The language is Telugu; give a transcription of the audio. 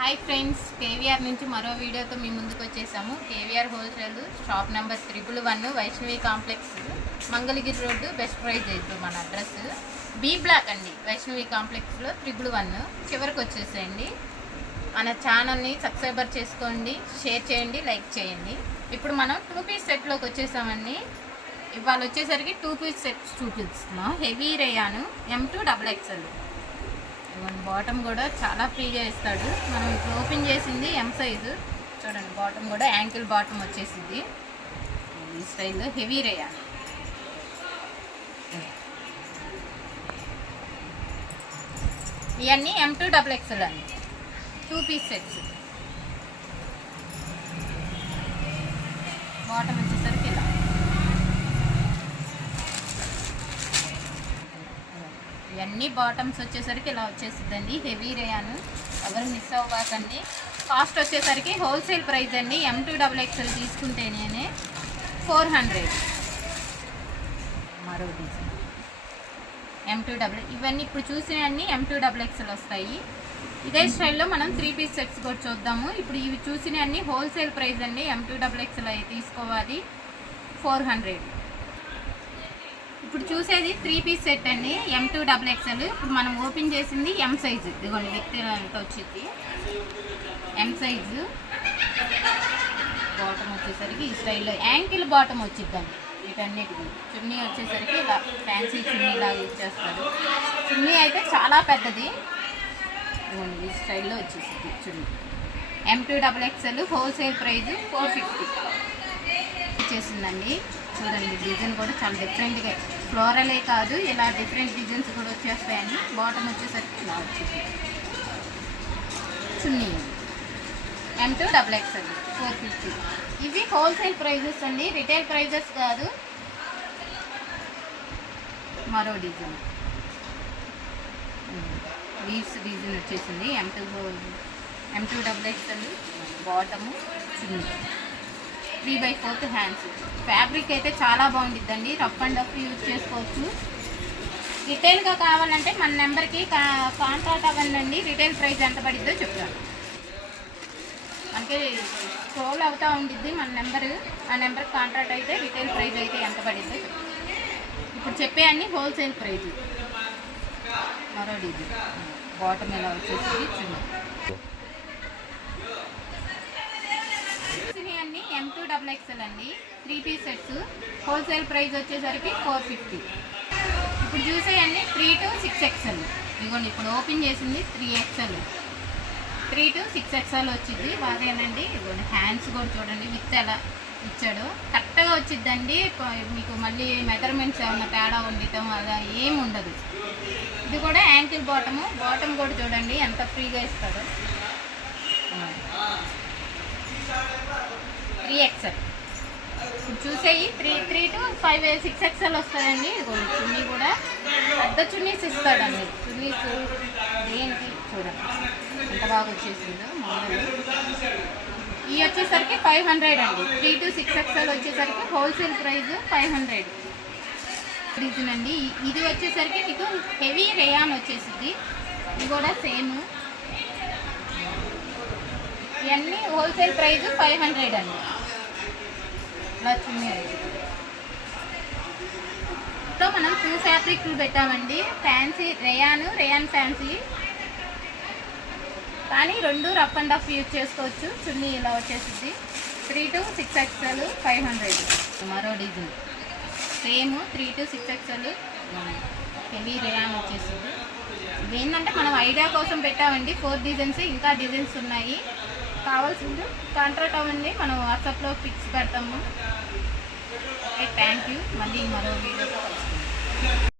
హాయ్ ఫ్రెండ్స్, కేవీఆర్ నుంచి మరో వీడియోతో మీ ముందుకు వచ్చేసాము. KVR wholesale shop number 111 Vaishnavi complex, Mangalagiri road, best price అయితే మన అడ్రస్ బి బ్లాక్ అండి. వైష్ణవి కాంప్లెక్స్లో 111 చివరికి వచ్చేసేయండి. మన ఛానల్ని సబ్స్క్రైబర్ చేసుకోండి, షేర్ చేయండి, లైక్ చేయండి. ఇప్పుడు మనం 2 పీస్ సెట్లోకి వచ్చేసామండి. ఇవాళ వచ్చేసరికి 2 పీస్ సెట్స్ చూపిస్తున్నాం. Heavy రేయాను M2XXL. బాటమ్ కూడా చాలా ఫ్రీగా ఇస్తాడు. మనం ఇప్పుడు ఓపెన్ చేసింది ఎం సైజు. చూడండి, బాటమ్ కూడా యాంకిల్ బాటమ్ వచ్చేసింది. ఈ స్టైల్లో హెవీ రేయా. ఇవన్నీ M2XXL అండి. 2 పీస్ సెట్స్. బాటమ్ వచ్చేసరికి ఇలా. ఇవన్నీ బాటమ్స్ వచ్చేసరికి ఇలా వచ్చేసిందండి. హెవీ రేయాను, ఎవరు మిస్ అవ్వకండి. కాస్ట్ వచ్చేసరికి హోల్సేల్ ప్రైస్ అండి. M2XXL తీసుకుంటేనే 400. మరో డిజైన్ M2XXL. ఇవన్నీ ఇప్పుడు చూసినవన్నీ M2XXL వస్తాయి. ఇదే స్టైల్లో మనం 3 పీస్ సెట్స్ కూడా చూద్దాము. ఇప్పుడు ఇవి చూసినవన్నీ హోల్సేల్ ప్రైస్ అండి. M2XXL అవి తీసుకోవాలి 400. ఇప్పుడు చూసేది 3 పీస్ సెట్ అండి, M2XXL. ఇప్పుడు మనం ఓపెన్ చేసింది ఎం సైజు. ఇదిగోండి, వ్యక్తి ఎంత వచ్చింది ఎం సైజు. బాటమ్ వచ్చేసరికి ఈ స్టైల్లో యాంకిల్ బాటమ్ వచ్చిద్దండి. వీటన్నిటికి చున్నీ వచ్చేసరికి ఇలా ఫ్యాన్సీ చున్నీ లాగా ఇచ్చేస్తారు. చున్నీ అయితే చాలా పెద్దది. ఇదిగోండి, ఈ స్టైల్లో వచ్చేసింది చున్నీ. M2XXL హోల్సేల్ ప్రైస్ 450 వచ్చేసిందండి. చూడండి, డిజైన్ కూడా చాలా డిఫరెంట్గా, ఫ్లోరలే కాదు, ఇలా డిఫరెంట్ డిజైన్స్ కూడా వచ్చేస్తాయండి. బాటమ్ వచ్చేసరికి ఇలా వచ్చింది. చున్నీ M2XXL 450. ఇవి హోల్సేల్ ప్రైజెస్ అండి, రిటైల్ ప్రైజెస్ కాదు. మరో డిజైన్ లీవ్స్ డిజైన్ వచ్చేసింది. M2XXL బాటము, చున్నీ, 3/4 హ్యాండ్స్. ఫ్యాబ్రిక్ అయితే చాలా బాగుంటుందండి. రఫ్ అండ్ రఫ్ యూజ్ చేసుకోవచ్చు. రిటైల్గా కావాలంటే మన నెంబర్కి కాంటాక్ట్ అవ్వండి. రిటైల్ ప్రైస్ ఎంత పడిద్దో చెప్తాను. మనకి స్క్రోల్ అవుతూ ఉంటుంది మన నెంబరు. ఆ నెంబర్కి కాంటాక్ట్ అయితే రిటైల్ ప్రైస్ అయితే ఎంత పడిద్దో చెప్తాను. ఇప్పుడు చెప్పే అన్ని హోల్సేల్ ప్రైజ్. మరో డిజైన్ బాటమ్ ఎలా వచ్చేసి చిన్న అన్ని M2XXL అండి. 3 పీస్ సెట్స్. హోల్సేల్ ప్రైస్ వచ్చేసరికి 450. ఇప్పుడు చూసేయండి 3 to 6XL. ఇదిగోండి, ఇప్పుడు ఓపెన్ చేసింది 3XL. 3 to 6XL వచ్చింది. బాగానండి. ఇదిగోండి, హ్యాండ్స్ కూడా చూడండి విత్ ఎలా ఇచ్చాడు. కరెక్ట్గా వచ్చిద్దండి. మీకు మళ్ళీ మెజర్మెంట్స్ ఏమన్నా తేడా ఉండటం అలా ఏమి ఉండదు. ఇది కూడా యాంకిల్ బాటము. బాటమ్ కూడా చూడండి ఎంత ఫ్రీగా ఇస్తాడో. 3XL. ఇప్పుడు చూసేయి 3 to 6XL వస్తాయండి. ఇదిగోండి, చున్నీ కూడా పెద్ద చున్నీస్ ఇస్తాడండి. చున్నీస్ దేనికి చూడండి ఎంత బాగా వచ్చేసిందో. మోడల్ ఇవి వచ్చేసరికి 500 అండి. 3 to 6XL వచ్చేసరికి హోల్సేల్ ప్రైస్ 500 డిజైన్ అండి. ఇది వచ్చేసరికి మీకు హెవీ రేయాన్ వచ్చేసింది. ఇది కూడా సేమ్. ఇవన్నీ హోల్సేల్ ప్రైస్ 500 అండి. ఇలా చున్నీ సో మనం 2 ఫ్యాబ్రిక్లు పెట్టామండి. ఫ్యాన్సీ రేయాన్ ఫ్యాన్సీ, కానీ 2 రఫ్ అండ్ రఫ్ యూజ్ చేసుకోవచ్చు. చున్నీ ఇలా వచ్చేసింది. 3 to 6XL 500. మరో design same 3 to 6XL heavy rayon వచ్చేసింది. ఇదేంటంటే మనం ఐడియా కోసం పెట్టామండి. 4 డిజైన్స్, ఇంకా డిజైన్స్ ఉన్నాయి. కావాల్సింది కాంటాక్ట్ అవ్వండి. మనం వాట్సాప్లో పిక్స్ పెడతాము. Thank you. మళ్ళీ మరో వీడియోతో కలుసుకుందాం.